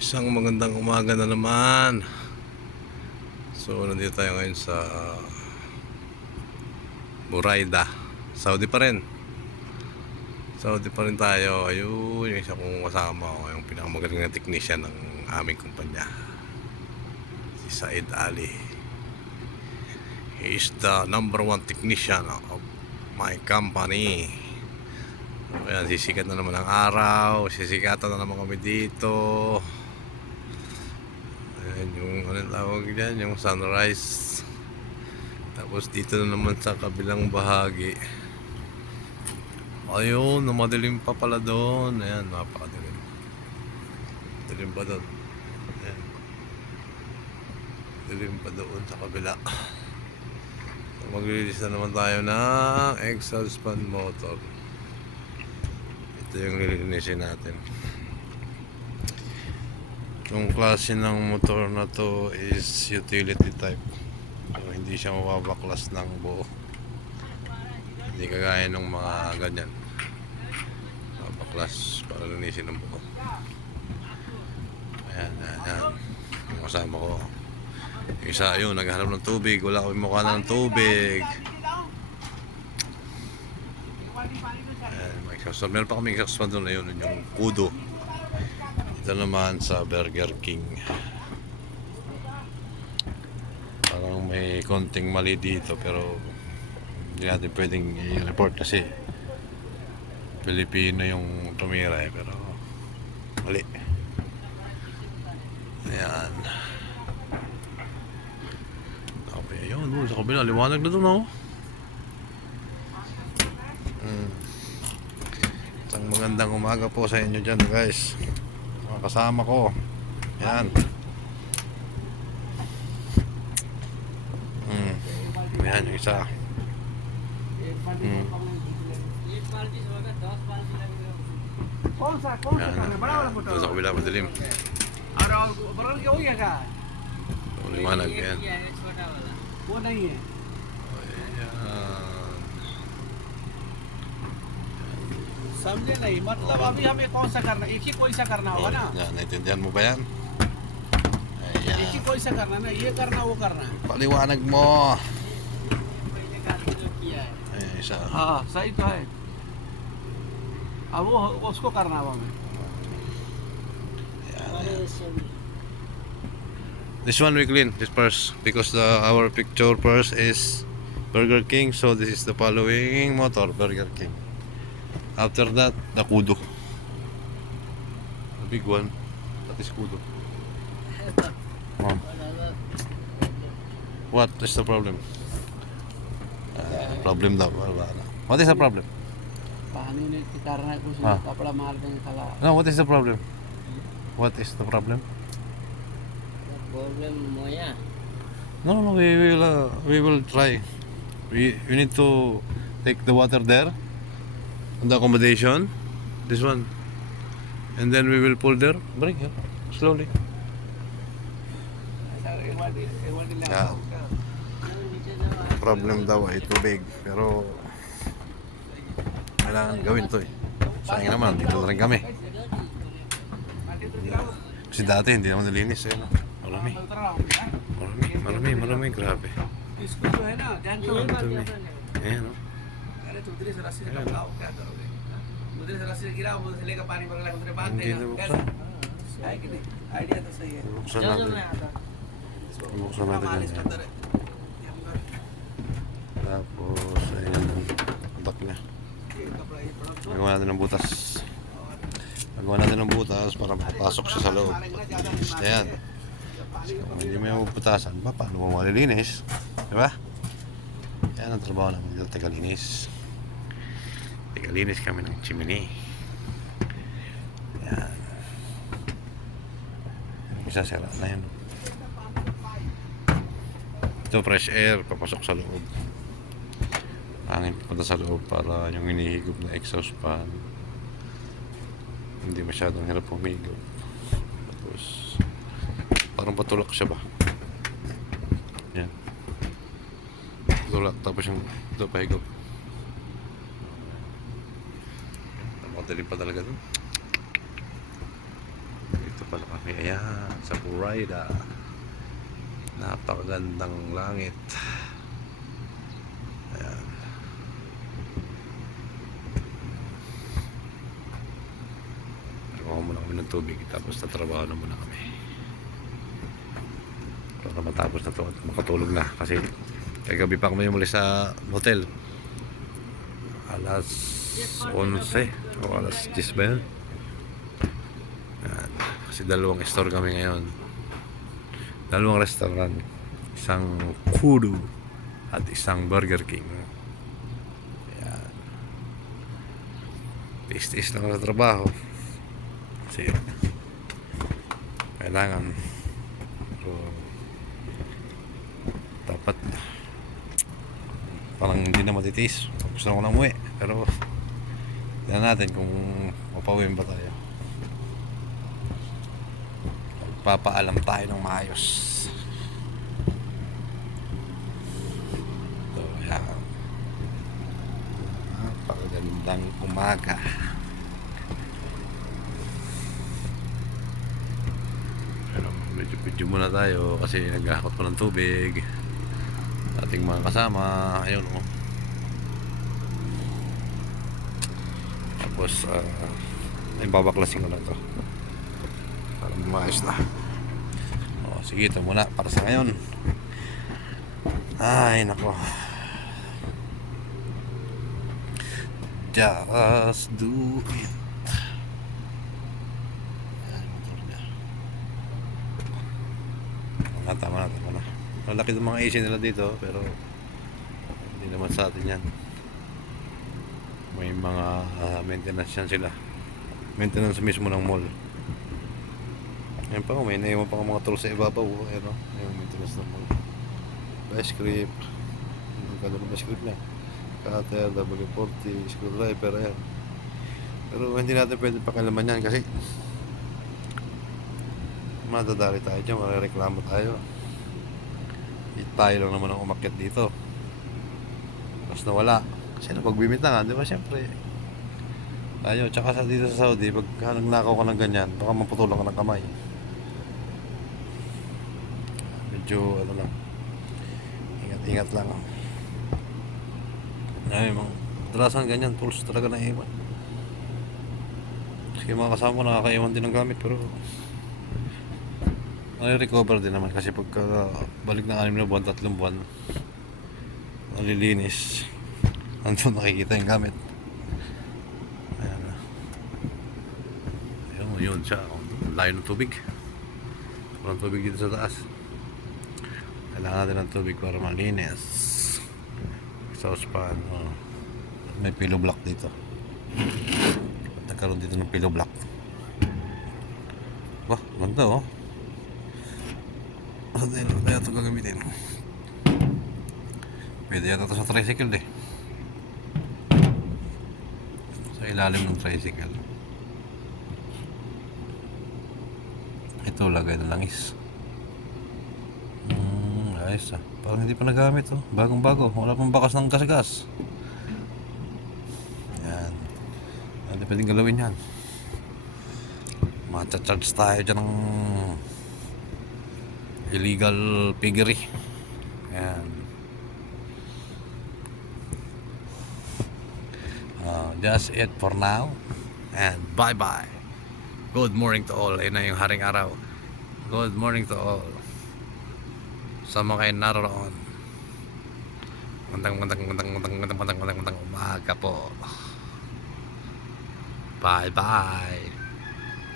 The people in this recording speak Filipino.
Isang magandang umaga na naman. So nandito tayo ngayon sa Buraida, Saudi pa rin. Saudi pa rin tayo. Ayun, yung isa kong kasama ko, yung pinakamagaling na technician ng aming kumpanya, si Said Ali. He is the #1 technician of my company. Ayan, sisikat na naman ang araw. Sisikatan na naman kami dito. Ayan, yung ano tawag dyan, yung sunrise. Tapos dito na naman sa kabilang bahagi, ayun, madilim pa pala doon. Ayan, napakadilim. Dilim pa doon. Ayan, dilim pa doon sa kabila. So, mag-release na naman tayo ng exhaust fan motor. Ito yung lilinisin natin. Yung klase ng motor na to is utility type. So, hindi siya mababaklas ng buo. Hindi kagaya ng mga ganyan, mabaklas para linisin ng buo. Ayan, ayan, ayan. Yung kasama ko, yung isa yun, naghahanap ng tubig. Wala kami mukha na ng tubig. Ayan, may exhaust fan. Meron pa kami exhaust fan doon. Ayun, yung Kudo. Ito naman sa Burger King. Parang may konting mali dito, pero hindi natin pwedeng i-report kasi Pilipino yung tumira pero mali. Ayan. Okay, ayun, sa kabila, liwanag na doon, oh. Isang magandang umaga po sa inyo dyan, guys, mga kasama ko. Ayan. Ayan yung isa. Doon sa kabila, madilim. Liwanag yan. Ayan. समझे नहीं मतलब अभी हमें कौन सा करना एक ही कोई सा करना होगा ना Yan, naintindihan mo ba yan? एक ही कोई सा करना ना ये करना वो करना है Paliwanag mo. पहले काफी जो किया है Ayan, isa. हाँ सही तो है अब वो उसको करना है हमें This one we clean, this purse, because our picture purse is Burger King, so this is the following motor, Burger King. After that, the Kudo. The big one, that is Kudo. What is the problem? Problem daw. What is the problem? पानी ने करना है कुछ हाँ। कपड़ा मार देंगे साला No, what is the problem? What is the problem? Problem मोया No, we will try. We need to take the water there, the accommodation, this one, and then we will pull there. Bring here slowly. Yeah. Problem daw ay tubig, pero kailangan gawin to eh. Sayang naman, dito na rin kami. Kasi dati hindi naman nalinis eh. Marami. Marami, grabe. इसको जो है ना ध्यान से Ayan, no? अरे तो उधर से रस्सी से टपकाओ क्या करोगे उधर से रस्सी से गिराओ उधर से लेकर पानी भरला उधर बांध Hindi देगा nabuksan. कैसे है कि नहीं आइडिया तो सही है Buksan natin. Buksan natin मालिश yan. करता रहे Tapos, ayan yung utak niya. ये कपड़ा ये बड़ा Nagawa natin ng butas. Nagawa natin ng butas para makapasok siya sa loob. Ayan. Kung hindi mo yung butasan, paano mo malilinis? Diba? Yan ang trabaho namin dito, tagalinis. Tagalinis kami ng chimney. Yan. Isa sira na yun. Ito fresh air, papasok sa loob. Hangin papunta sa loob para yung hinihigop na exhaust fan hindi masyadong hirap humigop. Tapos parang patulak siya ba? Yan. Patulak tapos yung ito pahigop. Napakadilim pa talaga dun. Ito. pala kami. Ayan, sa Burayda. Napakagandang langit. Ayan. Nakuha muna kami ng tubig. Tapos natrabaho na muna kami. Para matapos na to at makatulog na. Kasi kagabi pa kami muli sa hotel. Alas 11 o alas 10 ba yun? Ayan. Kasi dalawang store kami ngayon. Dalawang restaurant. Isang Kudu at isang Burger King. Ayan. Tiis-tiis lang sa trabaho. Kasi kailangan. So, dapat parang hindi na matitiis. Gusto ko na umuwi. Pero tignan natin kung mapauwiin ba tayo. Papaalam tayo ng maayos. So, yan. Napakagandang umaga. Pero medyo muna tayo kasi naghahakot pa ng tubig. Ating mga kasama. Ayun o. Tapos babaklasin ko na to para maayos na. O, sige, ito muna para sa ngayon. Ay nako, just do it. Tama na. Malaki ng mga AC nila dito pero hindi naman sa atin yan. May mga maintenance yan sila. Maintenance mismo ng mall. Ayan pa, may naiwan pa mga tools sa ibabaw. Ayan o, yung maintenance ng mall. Vice grip. Ang ganda ng vice grip na. Cutter, W40, screwdriver, ayan. Pero hindi natin pwede pakialaman yan kasi madadali tayo dyan, marireklamo tayo. Tayo lang naman ang umakyat dito. Tapos nawala. Kasi napagbimintangan, di ba? Siyempre tayo, tsaka dito sa Saudi, pag nagnakaw ka ng ganyan, baka maputulan ka ng kamay. Medyo ano lang, ingat lang. Ay, mga dalasan ganyan, tools talaga na iwan. Kasi mga kasama ko nakakaiwan din ng gamit, pero recover din naman kasi pagka balik ng 6 na buwan, 3 buwan nalilinis, nandun nakikita yung gamit. Ayan na. Yun siya, layo ng tubig. Walang tubig dito sa taas. Kailangan natin ng tubig para malinis. Saucepan, may pillow block dito. Nagkaroon dito ng pillow block. Wah, ganda oh. Ano kaya ito gagamitin? Pwede yata ito sa tricycle eh. Sa ilalim ng tricycle. Ito lagay na langis. Ayos ah. Parang hindi pa nagamit oh. Bagong bago. Wala pang bakas ng gas-gas. Yan. Hindi pwedeng galawin yan. Matcha-charge tayo dyan ng illegal piggery. Ayan. Just it for now. And bye bye. Good morning to all. Ayun na yung haring araw. Good morning to all. Sa mga kayo naroon. Magandang umaga po. Bye bye.